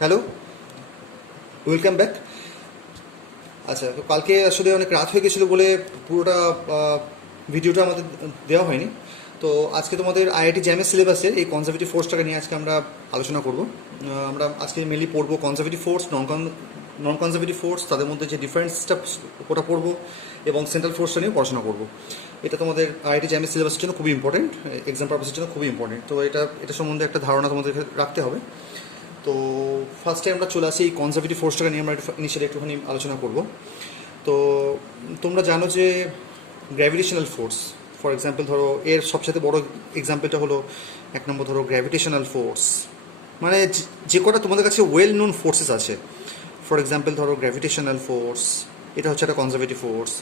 Hello, welcome back. আচ্ছা, তো কালকে আসলে অনেক রাত হয়ে গেছিলো বলে পুরোটা ভিডিওটা আমাদের দেওয়া হয়নি। তো আজকে তোমাদের আইআইটি জ্যামের সিলেবাসের এই কনজারভেটিভ ফোর্সটাকে নিয়ে আজকে আমরা আলোচনা করব। আমরা আজকে মেনলি পড়বো কনজারভেটিভ ফোর্স, নন কনজারভেটিভ ফোর্স, তাদের মধ্যে যে ডিফারেন্সটা ওটা পড়বো, এবং সেন্ট্রাল ফোর্সটা নিয়েও পড়াশোনা করবো। এটা তোমাদের আইআইটি জ্যামের সিলেবাসের জন্য খুবই ইম্পর্টেন্ট, এক্সাম পারপাসের জন্য খুবই ইম্পর্টেন্ট। তো এটা সম্বন্ধে একটা ধারণা তোমাদেরকে রাখতে হবে। তো ফার্স্টে আমরা চলে আসি এই কনজারভেটিভ ফোর্সটাকে নিয়ে আমরা ইনিশিয়ালি একটুখানি আলোচনা করব। তো তোমরা জানো যে গ্র্যাভিটেশনাল ফোর্স, ফর এক্সাম্পল ধরো এর সবচেয়ে বড় এক্সাম্পলটা হলো 1 নম্বর ধরো গ্র্যাভিটেশনাল ফোর্স, মানে যে কটা তোমাদের কাছে ওয়েল নোন ফোর্সেস আছে। ফর এক্সাম্পল ধরো গ্র্যাভিটেশনাল ফোর্স, এটা হচ্ছে একটা কনজারভেটিভ ফোর্স।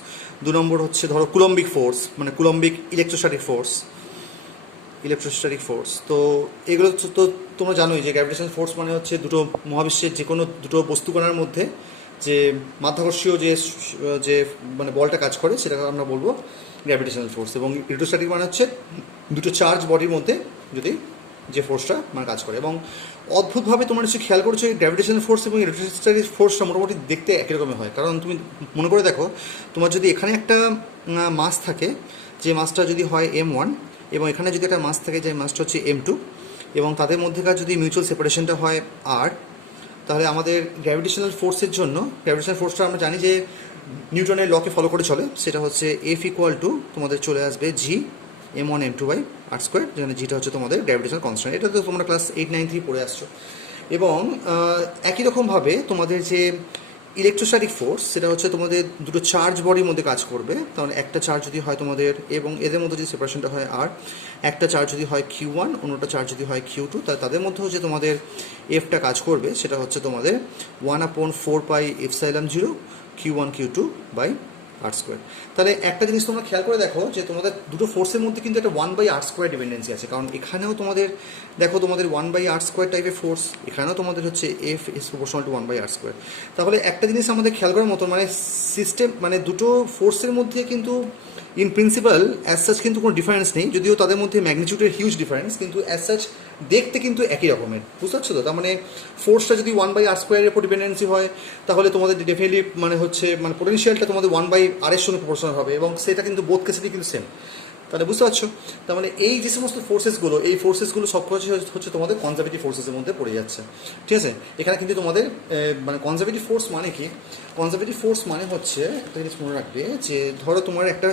2 নম্বর হচ্ছে ধরো কুলম্বিক ফোর্স, মানে কুলম্বিক ইলেকট্রোস্ট্যাটিক ফোর্স। তো এগুলো তো তোমরা জানোই যে গ্র্যাভিটেশনাল ফোর্স মানে হচ্ছে দুটো মহাবিশ্বের যে কোনো দুটো বস্তুকণার মধ্যে যে মাধ্যাকর্ষীয় যে যে মানে বলটা কাজ করে সেটাকে আমরা বলবো গ্র্যাভিটেশনাল ফোর্স। এবং ইলেকট্রোস্ট্যাটিক মানে হচ্ছে দুটো চার্জ বডির মধ্যে যদি যে ফোর্সটা মানে কাজ করে। এবং অদ্ভুতভাবে তোমরা নিশ্চয়ই খেয়াল করছো এই গ্র্যাভিটেশনাল ফোর্স এবং ইলেকট্রোস্ট্যাটিক ফোর্সটা মোটামুটি দেখতে একই রকমের হয়। কারণ তুমি মনে করে দেখো, তোমার যদি এখানে একটা মাস থাকে, যে মাসটা যদি হয় M1, এবং এখানে যদি একটা মাস থাকে যে মাসটা হচ্ছে M2, এবং তাদের মধ্যেকার যদি মিউচুয়াল সেপারেশনটা হয় R, তাহলে আমাদের গ্র্যাভিটেশনাল ফোর্সের জন্য, গ্র্যাভিটেশনাল ফোর্সটা আমরা জানি যে নিউটনের লকে ফলো করে চলে, সেটা হচ্ছে F ইকুয়াল টু তোমাদের চলে আসবে G M1 M2/r², যেখানে জিটা হচ্ছে তোমাদের গ্র্যাভিটেশনাল কনস্ট্যান্ট। এটা তো তোমরা ক্লাস 8, 9, 3 পড়ে আসছো। এবং একই রকমভাবে তোমাদের যে ইলেকট্রোস্ট্যাটিক ফোর্স, সেটা হচ্ছে তোমাদের দুটো চার্জ বডির মধ্যে কাজ করবে। কারণ একটা চার্জ যদি হয় তোমাদের, এবং এদের মধ্যে যদি সেপারেশনটা হয় আর, একটা চার্জ যদি হয় Q1, অন্যটা চার্জ যদি হয় Q2, তাহলে তাদের মধ্যে হচ্ছে তোমাদের এফটা কাজ করবে, সেটা হচ্ছে তোমাদের 1/4πε0 Q1 Q2/r²। তাহলে একটা জিনিস তোমরা খেয়াল করে দেখো যে তোমাদের দুটো ফোর্সের মধ্যে কিন্তু একটা 1/r² ডিপেন্ডেন্সি আছে। কারণ এখানেও তোমাদের দেখো তোমাদের 1/r² টাইপের ফোর্স, এখানেও তোমাদের হচ্ছে F is proportional to 1/r²। তাহলে একটা জিনিস আমাদের খেয়াল করার মতো, মানে সিস্টেম, মানে দুটো ফোর্সের মধ্যে কিন্তু ইন প্রিন্সিপাল অ্যাজ সাচ কিন্তু কোনো ডিফারেন্স নেই, যদিও তাদের মধ্যে ম্যাগনিটিউডের হিউজ ডিফারেন্স, কিন্তু অ্যাজ সাচ দেখতে কিন্তু একই রকমের। বুঝতে পারছো তো? তার মানে ফোর্সটা যদি 1/r² উপর ডিপেন্ডেন্সি হয়, তাহলে তোমাদের ডেফিনেটলি মানে হচ্ছে মানে পোটেনশিয়ালটা তোমাদের 1/r এর সঙ্গে প্রপোর্শনাল হবে, এবং সেটা কিন্তু বোথ কেসেরই কিন্তু সেম। তাহলে বুঝতে পারছো? তার মানে এই যে সমস্ত ফোর্সেসগুলো, এই ফোর্সেসগুলো সব কিছু হচ্ছে তোমাদের কনজারভেটিভ ফোর্সেসের মধ্যে পড়ে যাচ্ছে। ঠিক আছে? এখানে কিন্তু তোমাদের মানে কনজারভেটিভ ফোর্স মানে কি? কনজারভেটিভ ফোর্স মানে হচ্ছে একটা জিনিস মনে রাখবে, যে ধরো তোমার একটা,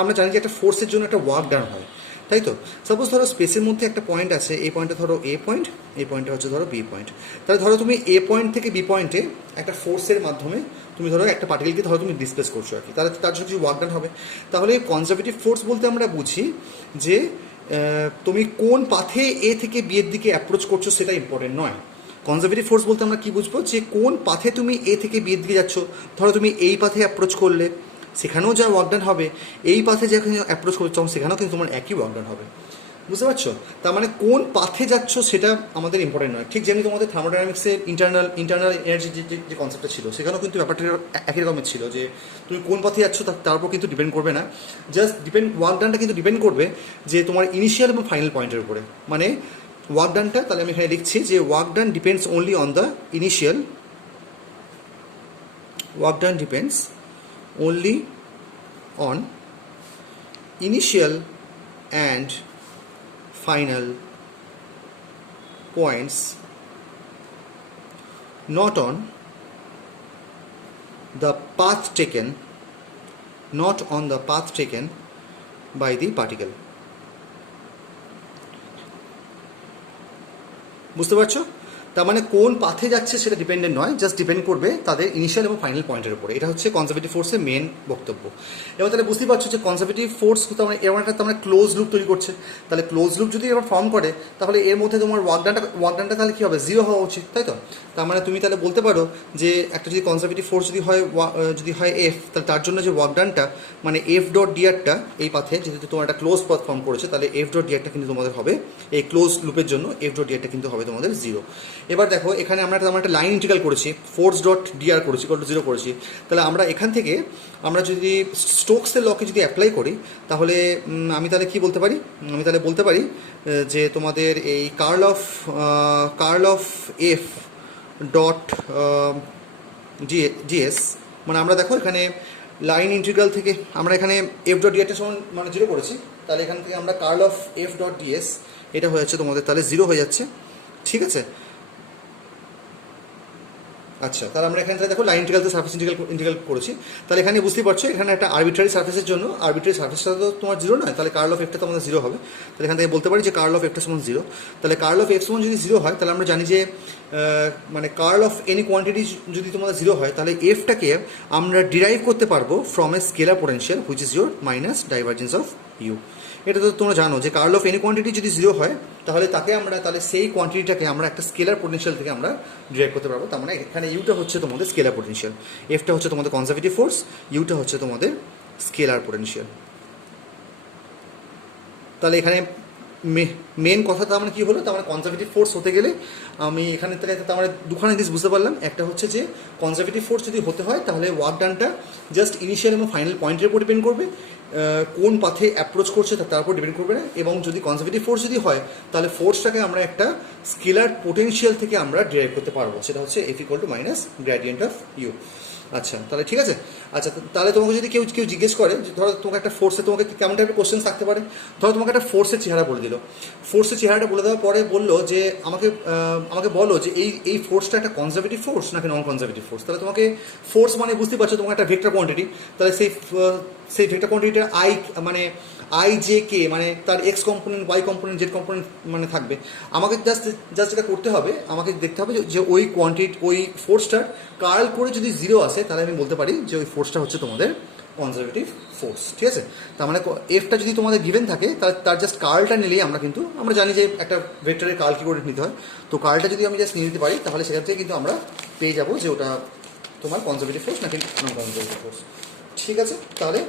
আমরা জানি যে একটা ফোর্সের জন্য একটা ওয়ার্ক ডান হয়, তাই তো? সাপোজ ধরো স্পেসের মধ্যে একটা পয়েন্ট আছে, এই পয়েন্টটা ধরো A পয়েন্ট, এই পয়েন্টটা হচ্ছে ধরো B পয়েন্ট। তাহলে ধরো তুমি A পয়েন্ট থেকে B পয়েন্টে একটা ফোর্সের মাধ্যমে তুমি ধরো একটা পার্টিকেলকে ধরো তুমি ডিসপ্লেস করছো আর কি, তাহলে তার জন্য কিছু ওয়ার্ক ডান হবে। তাহলে কনজারভেটিভ ফোর্স বলতে আমরা বুঝি যে তুমি কোন পাথে A থেকে B এর দিকে অ্যাপ্রোচ করছো সেটা ইম্পর্টেন্ট নয়। কনজারভেটিভ ফোর্স বলতে আমরা কী বুঝবো, যে কোন পাথে তুমি A থেকে B এর দিকে যাচ্ছ। ধরো তুমি এই পাথে অ্যাপ্রোচ করলে, সেখানেও যা ওয়ার্কডান হবে, এই পাথে যেখানে অ্যাপ্রোচ করছো সেখানেও কিন্তু তোমার একই ওয়ার্কডান হবে। বুঝতে পারছো? তার মানে কোন পাথে যাচ্ছ সেটা আমাদের ইম্পর্টেন্ট নয়। ঠিক যেমনি তোমাদের থার্মোডাইনামিক্সের ইন্টারনাল এনার্জি যে কনসেপ্টটা ছিল, সেখানেও কিন্তু ব্যাপারটা একই রকমের ছিল, যে তুমি কোন পথে যাচ্ছ তার উপর কিন্তু ডিপেন্ড করবে না, জাস্ট ওয়ার্কডানটা কিন্তু ডিপেন্ড করবে যে তোমার ইনিশিয়াল এবং ফাইনাল পয়েন্টের উপরে। মানে ওয়ার্কডানটা, তাহলে আমি এখানে লিখছি যে work done depends only on the initial, work done depends only on initial and final points, not on the path taken, not on the path taken by the particle. বুঝতে পারছো? তার মানে কোন পাথে যাচ্ছে সেটা ডিপেন্ডেন্ট নয়, জাস্ট ডিপেন্ড করবে তাদের ইনিশিয়াল এবং ফাইনাল পয়েন্টের উপরে। এটা হচ্ছে কনজারভেটিভ ফোর্সের মেন বক্তব্য। এবার তাহলে বুঝতেই পারছো যে কনজারভেটিভ ফোর্স তার এবার একটা তার ক্লোজ লুপ তৈরি করছে। তাহলে ক্লোজ লুপ যদি এবার ফর্ম করে, তাহলে এর মধ্যে তোমার ওয়ার্কডানটা তাহলে কী হবে? 0 হওয়া উচিত, তাই তো? তার মানে তুমি তাহলে বলতে পারো যে একটা যদি কনজারভেটিভ ফোর্স যদি হয় F, তাহলে তার জন্য যে ওয়ার্কডানটা মানে F.dr এই পাথে যেহেতু তোমার একটা ক্লোজ পাথ ফর্ম করেছে, তাহলে F.dr কিন্তু তোমাদের হবে, এই ক্লোজ লুপের জন্য F.dr কিন্তু হবে তোমাদের 0। এবার দেখো এখানে আমরা একটা লাইন ইন্টিগ্রাল করেছি, ফোর্স.dr করেছি, ইকুয়াল টু 0 করেছি। তাহলে আমরা এখান থেকে আমরা যদি স্টোকসের লকে যদি অ্যাপ্লাই করি, তাহলে আমি তাহলে কি বলতে পারি? আমি তাহলে বলতে পারি যে তোমাদের এই curl of F dot GS, মানে আমরা দেখো এখানে লাইন ইন্টিগ্রাল থেকে আমরা এখানে এফ ডট ডিএসটা সমান মানে 0 করেছি, তাহলে এখান থেকে আমরা curl of F dot DS এটা হয়ে যাচ্ছে তোমাদের তাহলে 0 হয়ে যাচ্ছে, ঠিক আছে। আচ্ছা, তাহলে আমরা এখানে দেখো লাইন ইন্টিগ্রাল থেকে সার্ফেস ইন্টিগ্রাল করেছি, তাহলে এখানে বুঝতেই পারছো এখানে একটা আরবিট্রারি সার্ফেসের জন্য আরবিট্রারি সার্ফেসটা তো তোমার 0 নয়, তাহলে কার্ল অফ এফটা তো আমাদের 0 হবে, তাহলে এখান থেকে বলতে পারি যে কার্ল অফ এফটা সমান 0। তাহলে কার্ল অফ এফ সমান যদি 0 হয় তাহলে আমরা জানি যে মানে কার্ল অফ এনি কোয়ান্টিটি যদি তোমাদের 0 হয় তাহলে এফটাকে আমরা ডিরাইভ করতে পারবো from a scalar potential which is your minus divergence of U. এটা তো তোমরা জানো যে কার্ল অফ এনি কোয়ান্টিটি যদি 0 হয় তাহলে তাকে আমরা তাহলে সেই কোয়ান্টিটিটাকে আমরা একটা স্কেলার পোটেনশিয়াল থেকে আমরা ডিরাইভ করতে পারবো। তার মানে এখানে ইউটা হচ্ছে তোমাদের স্কেলার পোটেনশিয়াল, এফটা হচ্ছে তোমাদের কনজারভেটিভ ফোর্স, ইউটা হচ্ছে তোমাদের স্কেলার পোটেনশিয়াল। তাহলে এখানে মেন কথা তার মানে কী হলো, তার মানে কনজারভেটিভ ফোর্স হতে গেলে আমি এখানে তার মানে দুখানে জিনিস বুঝতে পারলাম। একটা হচ্ছে যে কনজারভেটিভ ফোর্স যদি হতে হয় তাহলে ওয়ার্ক ডানটা জাস্ট ইনিশিয়াল এবং ফাইনাল পয়েন্টের উপর ডিপেন্ড করবে, কোন পাথে অ্যাপ্রোচ করছে তার উপর ডিপেন্ড করবে না। এবং যদি কনজারভেটিভ ফোর্স যদি হয় তাহলে ফোর্সটাকে আমরা একটা স্কেলার পোটেনশিয়াল থেকে আমরা ডিরাইভ করতে পারবো, সেটা হচ্ছে F equal to minus gradient of U. আচ্ছা, তাহলে ঠিক আছে। আচ্ছা, তাহলে তোমাকে যদি কেউ জিজ্ঞেস করে যে ধরো তোমাকে একটা ফোর্সে তোমাকে কেমন টাইপের কোশ্চেন থাকতে পারে, ধরো তোমাকে একটা ফোর্সের চেহারা বলে দিল, ফোর্সের চেহারাটা বলে দেওয়ার পরে বললো যে আমাকে বলো যে এই ফোর্সটা একটা কনজারভেটিভ ফোর্স নাকি নন কনজারভেটিভ ফোর্স। তাহলে তোমাকে ফোর্স মানে বুঝতে পারছো তোমাকে একটা ভেক্টর কোয়ান্টিটি, তাহলে সেই ভেক্টর কোয়ান্টিটির মানে আই জে কে মানে তার X component Y component Z component মানে থাকবে। আমাকে জাস্ট যেটা করতে হবে, আমাকে দেখতে হবে যে ওই কোয়ান্টিটি ওই ফোর্সটার কার্ল করে যদি 0 আসে তাহলে আমি বলতে পারি যে ওই ফোর্সটা হচ্ছে তোমাদের কনজারভেটিভ ফোর্স, ঠিক আছে। তার মানে এফটা যদি তোমাদের গিভেন থাকে তাহলে তার জাস্ট কার্লটা নিলেই আমরা জানি যে একটা ভেক্টরের কার্ল কী করে নিতে হয়, তো কার্লটা যদি আমি জাস্ট নিয়ে নিতে পারি তাহলে সেখান থেকে কিন্তু আমরা পেয়ে যাবো যে ওটা তোমার কনজারভেটিভ ফোর্স নাকি নন কনজারভেটিভ ফোর্স, ঠিক আছে। তাহলে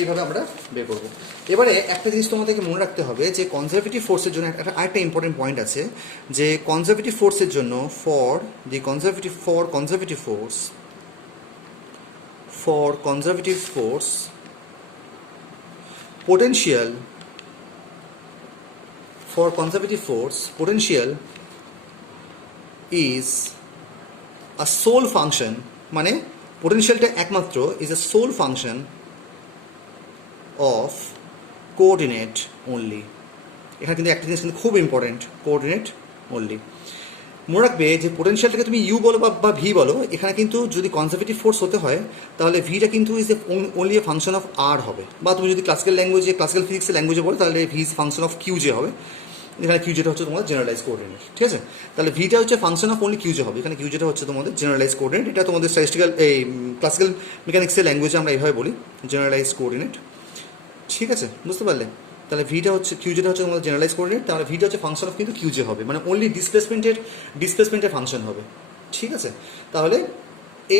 এইভাবে আমরা বের করবো। এবারে একটা জিনিস তোমাদেরকে মনে রাখতে হবে যে কনজারভেটিভ ফোর্সের জন্য আরেকটা ইম্পর্টেন্ট পয়েন্ট আছে, যে কনজারভেটিভ ফোর্সের জন্য for conservative force potential is a sole function, মানে পোটেনশিয়ালটা একমাত্র is a sole function of coordinate only। এখানে কিন্তু একটা জিনিস কিন্তু খুব ইম্পর্টেন্ট, কোঅর্ডিনেট অনলি। মনে রাখবে যে পোটেনশিয়ালটাকে তুমি ইউ বলো বা ভি বলো, এখানে কিন্তু যদি কনজারভেটিভ ফোর্স হতে হয় তাহলে ভিটা কিন্তু is only a function of r হবে, বা তুমি যদি ক্লাসিক্যাল ফিজিক্সের ল্যাঙ্গুয়েজে বলো তাহলে V is function of q J হবে। এখানে কিউ যেটা হচ্ছে তোমাদের জেনারেলাইজ কোঅর্ডিনেট, ঠিক আছে। তাহলে ভিটা হচ্ছে function of only Q J হবে, এখানে কিউ যেটা হচ্ছে তোমাদের জেনারেলাইজ কোঅর্ডিনেট। এটা তোমাদের স্ট্যাটিস্টিক্যাল ক্লাসিক্যাল মেকানিক্সের ল্যাঙ্গুয়েজে আমরা এইভাবে বলি জেনারেলাইজ কোঅর্ডিনেট, ঠিক আছে, বুঝতে পারলে। তাহলে ভিটা হচ্ছে কিউ যেটা হচ্ছে তোমাদের জেনারেলাইজ কোঅর্ডিনেট, তাহলে ভিটা হচ্ছে ফাংশন অফ কিন্তু কিউ জে হবে, মানে অনলি ডিসপ্লেসমেন্টের ফাংশন হবে, ঠিক আছে। তাহলে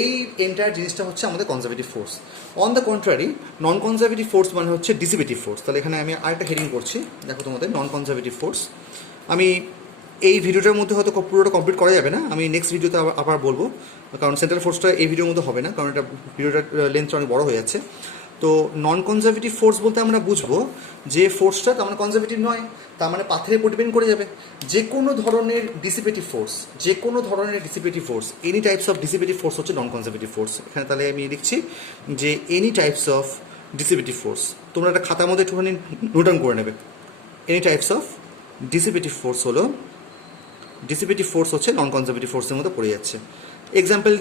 এই এন্টায়ার জিনিসটা হচ্ছে আমাদের conservative force. On the contrary non conservative force মানে হচ্ছে ডিসিপেটিভ ফোর্স। তাহলে এখানে আমি আরেকটা হেডিং করছি, দেখো তোমাদের নন কনজারভেটিভ ফোর্স। আমি এই ভিডিওটার মধ্যে হয়তো পুরোটা কমপ্লিট করা যাবে না, আমি নেক্সট ভিডিওতে আবার বলবো, কারণ সেন্ট্রাল ফোর্সটা এই ভিডিওর মধ্যে হবে না, কারণ এটা ভিডিওটার লেন্থটা অনেক বড় হয়ে যাচ্ছে। তো নন কনজারভেটিভ ফোর্স বলতে আমরা বুঝবো যে ফোর্সটা তার মানে কনজারভেটিভ নয়, তার মানে পাথরের উপর ডিপেন্ড করে যাবে। যে কোনো ধরনের ডিসিপেটিভ force any types of ডিসিপেটিভ force হচ্ছে নন কনজারভেটিভ ফোর্স। এখানে তাহলে আমি লিখছি যে এনি টাইপস অফ ডিসিপেটিভ ফোর্স, তোমরা একটা খাতার মধ্যে একটুখানি নোট ডাউন করে নেবে। এনি টাইপস অফ ডিসিপেটিভ ফোর্স হচ্ছে নন কনজারভেটিভ ফোর্সের মধ্যে পড়ে যাচ্ছে। এক্সাম্পল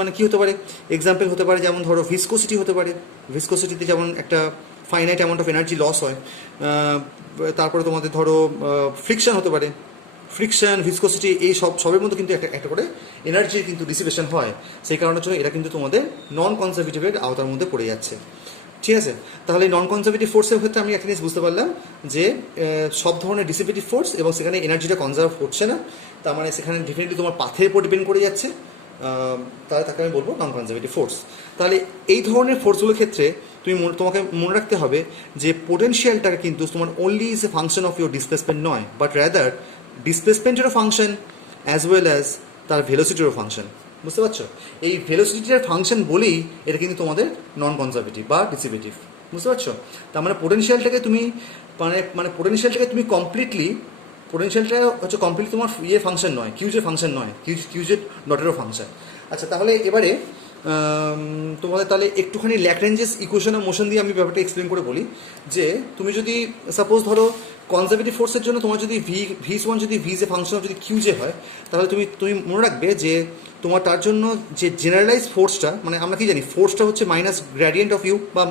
মানে কী হতে পারে, এক্সাম্পল হতে পারে যেমন ধরো ভিসকোসিটি হতে পারে, ভিসকোসিটিতে যেমন একটা finite amount of energy loss হয়। তারপরে তোমাদের ধরো ফ্রিকশন হতে পারে, ফ্রিকশন ভিসকোসিটি এই সবের মধ্যে কিন্তু একটা করে এনার্জির কিন্তু ডিসিপেশন হয়, সেই কারণের জন্য এটা কিন্তু তোমাদের নন কনজারভেটিভের আওতার মধ্যে পড়ে যাচ্ছে, ঠিক আছে। তাহলে নন কনজারভেটিভ ফোর্সের ক্ষেত্রে আমি একটা জিনিস বুঝতে পারলাম যে সব ধরনের ডিসিপেটিভ ফোর্স এবং সেখানে এনার্জিটা কনজার্ভ হচ্ছে না, তার মানে সেখানে ডেফিনেটলি তোমার পাথের উপর ডিপেন্ড করে যাচ্ছে, তাহলে তাকে আমি বলবো নন কনজারভেটিভ ফোর্স। তাহলে এই ধরনের ফোর্সগুলোর ক্ষেত্রে তোমাকে মনে রাখতে হবে যে পোটেনশিয়ালটাকে কিন্তু তোমার only is a function of your displacement নয়, বাট রাদার ডিসপ্লেসমেন্টেরও ফাংশন অ্যাজ ওয়েল অ্যাজ তার ভেলোসিটিরও ফাংশন, বুঝতে পারছো। এই ভেলোসিটিটার ফাংশন বলেই এটা কিন্তু তোমাদের নন কনজারভেটিভ বা ডিসিপেটিভ, বুঝতে পারছো। তার মানে পোটেনশিয়ালটাকে তুমি কমপ্লিটলি পোটেনশিয়ালটা হচ্ছে কমপ্লিট তোমার ইয়ে ফাংশন নয়, কিউজের ফাংশন নয়, কিউজের ডটেরও ফাংশন। আচ্ছা, তাহলে এবারে তোমাদের তাহলে একটুখানি ল্যাগ্রেঞ্জেস ইকুয়েশন অফ মোশন দিয়ে আমি ব্যাপারটা এক্সপ্লেন করে বলি। যে তুমি যদি সাপোজ ধরো কনজারভেটিভ ফোর্সের জন্য তোমার যদি ভি1 যদি ভি এ ফাংশন অফ যদি কিউজে হয়, তাহলে তুমি মনে রাখবে যে তোমার তার জন্য যে জেনারেলাইজ ফোর্সটা, মানে আমরা কি জানি ফোর্সটা হচ্ছে মাইনাস গ্রেডিয়েন্ট অফ ইউ বা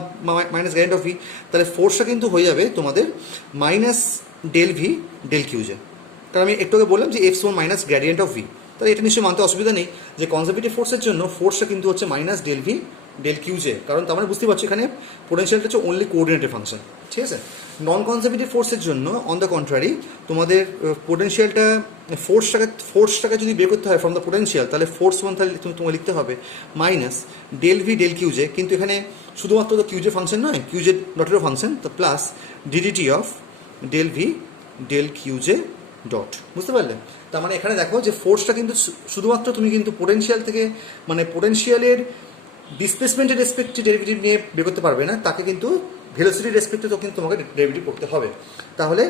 মাইনাস গ্রেডিয়েন্ট অফ ভি, তাহলে ফোর্সটা কিন্তু হয়ে যাবে তোমাদের মাইনাস ডেল ভি ডেল কিউজে। কারণ আমি একটু আগে বললাম যে এফ সমান মাইনাস গ্রেডিয়েন্ট অফ ভি, তাহলে এটা নিশ্চয়ই মানতে অসুবিধা নেই যে কনজারভেটিভ ফোর্সের জন্য ফোর্সটা কিন্তু হচ্ছে মাইনাস ডেল ভি ডেল কিউজে। কারণ তার মানে বুঝতে পারছি এখানে পোটেনশিয়ালটা হচ্ছে অনলি কোঅর্ডিনেটের ফাংশন, ঠিক আছে। নন কনজারভেটিভ ফোর্সের জন্য অন দ্য কন্ট্রারি তোমাদের পোটেনশিয়ালটা ফোর্সটাকে যদি বের করতে হয় ফ্রম দ্য পোটেনশিয়াল, তাহলে ফোর্স ওয়ান তাহলে তোমাকে লিখতে হবে minus del V del q j, কিন্তু এখানে শুধুমাত্র তো কিউজে ফাংশন নয়, কিউজে ডটেরও ফাংশন, তো plus d d t of del V del q j dot, বুঝতে পারলে? তার মানে এখানে দেখো যে ফোর্সটা কিন্তু শুধুমাত্র তুমি কিন্তু পোটেনশিয়াল থেকে, মানে পোটেনশিয়ালের ডিসপ্লেসমেন্টের রেসপেক্টে ডেরিভেটিভ নিয়ে বের করতে পারবে না, তাকে কিন্তু ভেলোসিটির রেসপেক্টে তো কিন্তু তোমাকে ডেরিভেটিভ করতে হবে। তাহলে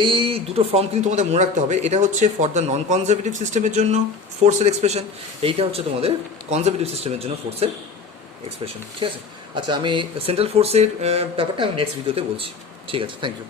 এই দুটো ফর্ম কিন্তু তোমাদের মনে রাখতে হবে। এটা হচ্ছে ফর দ্য নন কনজারভেটিভ সিস্টেমের জন্য ফোর্সের এক্সপ্রেশন, এইটা হচ্ছে তোমাদের কনজারভেটিভ সিস্টেমের জন্য ফোর্সের এক্সপ্রেশন, ঠিক আছে। আচ্ছা, আমি সেন্ট্রাল ফোর্সের ব্যাপারটা আমি নেক্সট ভিডিওতে বলছি, ঠিক আছে। Thank you.